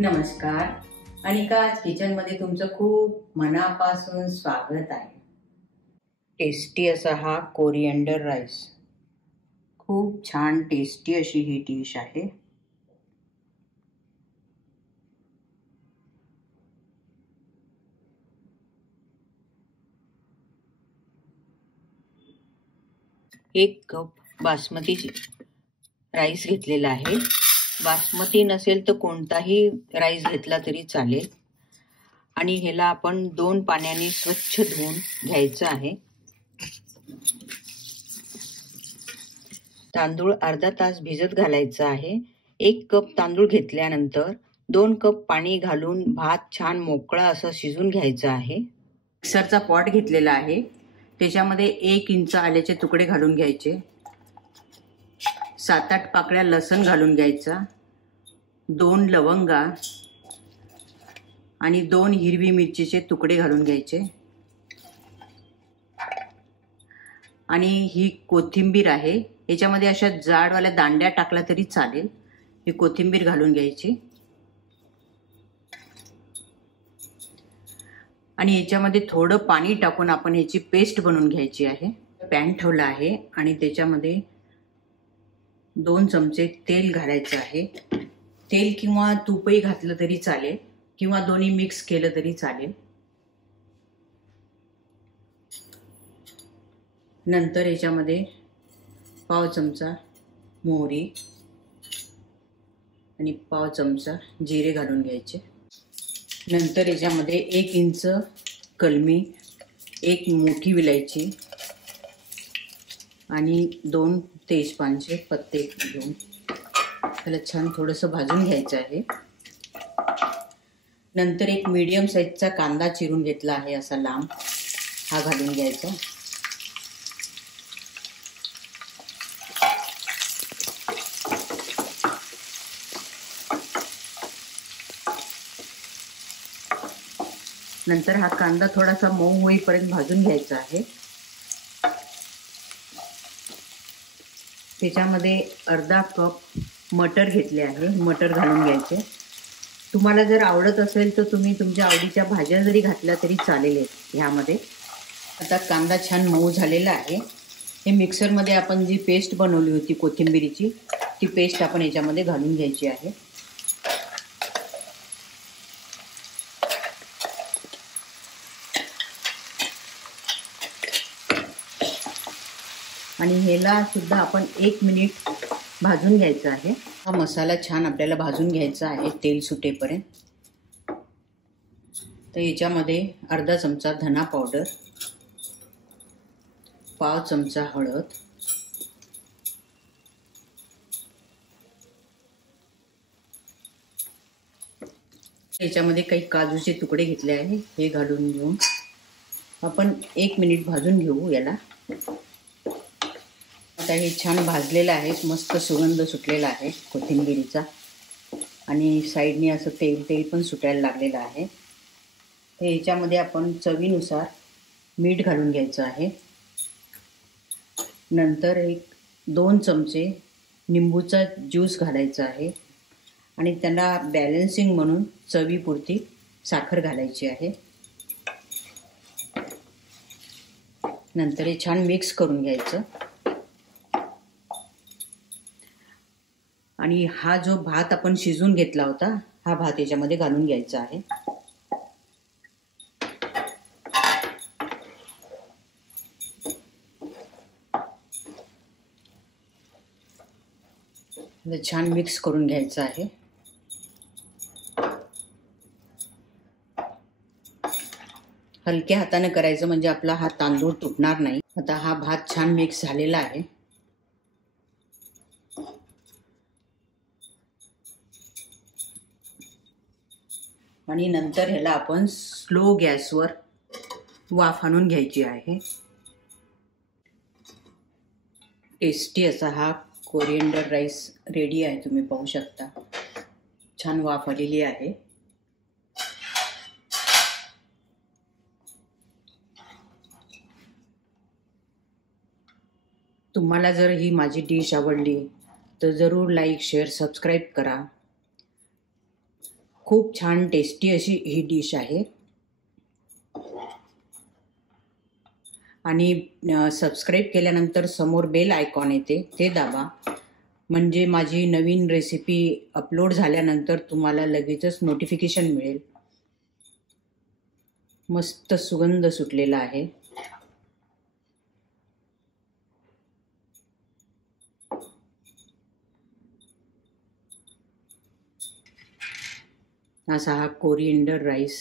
नमस्कार, अनिकाज किचन मध्ये तुमचं खूप मनापासून स्वागत आहे। टेस्टी असा हा कोरिएंडर राईस, खूप छान टेस्टी अशी ही डिश आहे। एक कप बासमती राईस घेतलेला आहे। बासमती नसेल तर कोणताही राईस घेतला तरी चालेल आणि ह्याला आपण 2 पाण्याने स्वच्छ धुवून घ्यायचं आहे। तांदूळ अर्धा तास भिजत घालायचा आहे। 1 कप तांदूळ घेतल्यानंतर 2 कप पाणी घालून भात छान मोकळा असा शिजून घ्यायचा आहे। मिक्सरचा पॉट घेतलेला आहे, त्याच्यामध्ये 1 इंच आल्याचे तुकडे घालून घ्यायचे, 7-8 पाकळ्या लसूण घालून घ्यायचा, 2 लवंगा आणि 2 हिरवी मिरचीचे तुकडे घालून घ्यायचे आणि ही कोथिंबीर आहे। याच्यामध्ये अशा जाडवाल्या दांड्या टाकला तरी चालेल। ही कोथिंबीर घालून घ्यायची आणि याच्यामध्ये थोडं पाणी टाकून आपण याची पेस्ट बनवून घ्यायची आहे। पॅन ठेवला आहे आणि त्याच्यामध्ये 2 चमचे तेल घालायचं आहे। तेल किंवा तूपही घातलं तरी चालेल किंवा दोन्ही मिक्स केलं तरी चालेल। नंतर याच्यामध्ये पाव चमचा मोहरी आणि पाव चमचा जिरे घालून घ्यायचे। नंतर याच्यामध्ये 1 इंच कलमी, 1 मोठी विलायची आणि 2 तेजपानचे पत्ते घेऊन त्याला छान थोडंसं भाजून घ्यायचं आहे। नंतर 1 मीडियम साईजचा कांदा चिरून घेतला आहे, असा लांब, हा घालून घ्यायचा। नंतर हा कांदा थोडासा मऊ होईपर्यंत भाजून घ्यायचा आहे। त्याच्यामध्ये अर्धा कप मटर घेतले आहे, मटर घालून घ्यायचे। तुम्हाला जर आवडत असेल तर तुम्ही तुमच्या आवडीच्या भाज्या जरी घातल्या तरी चालेल ह्यामध्ये। आता कांदा छान मऊ झालेला आहे। हे मिक्सरमध्ये आपण जी पेस्ट बनवली होती कोथिंबीरीची, ती पेस्ट आपण याच्यामध्ये घालून घ्यायची आहे। आणि ह्याला सुद्धा आपण 1 मिनिट भाजून घ्यायचा आहे। हा मसाला छान आपल्याला भाजून घ्यायचा आहे तेल सुटेपर्यंत। तर याच्यामध्ये अर्धा चमचा धना पावडर, पाव चमचा हळद, याच्यामध्ये काही काजूचे तुकडे घेतले आहे, हे घालून घेऊन आपण 1 मिनिट भाजून घेऊ याला। आता हे छान भाजलेलं आहे, मस्त सुगंध सुटलेला आहे कोथिंबीरीचा आणि साईडने असं तेल पण सुटायला लागलेलं आहे। तर याच्यामध्ये आपण चवीनुसार मीठ घालून घ्यायचं आहे। नंतर 2 चमचे निंबूचा ज्यूस घालायचा आहे आणि त्याला बॅलन्सिंग म्हणून चवीपुरती साखर घालायची आहे। नंतर हे छान मिक्स करून घ्यायचं आणि हा जो भात आपण शिजून घेतला होता, हा भात याच्यामध्ये घालून घ्यायचा आहे। छान मिक्स करून घ्यायचं आहे। हलक्या हाताने करायचं म्हणजे आपला हा तांदूळ तुटणार नाही। आता हा भात छान मिक्स झालेला आहे। आणि नंतर ह्याला आपण स्लो गॅसवर वाफ आणून घ्यायची आहे। टेस्टी असा हा कोरिएंडर राईस रेडी आहे, तुम्ही पाहू शकता। छान वाफ आलेली आहे। तुम्हाला जर ही माझी डिश आवडली तर जरूर लाईक, शेअर, सबस्क्राईब करा। खूप छान टेस्टी अशी ही डिश आहे. आणि सबस्क्राईब केल्यानंतर समोर बेल आयकॉन येते, ते दाबा. म्हणजे माझी नवीन रेसिपी अपलोड झाल्यानंतर तुम्हाला लगेचच नोटिफिकेशन मिळेल. मस्त सुगंध सुटलेला आहे. असा हा कोरिएंडर राईस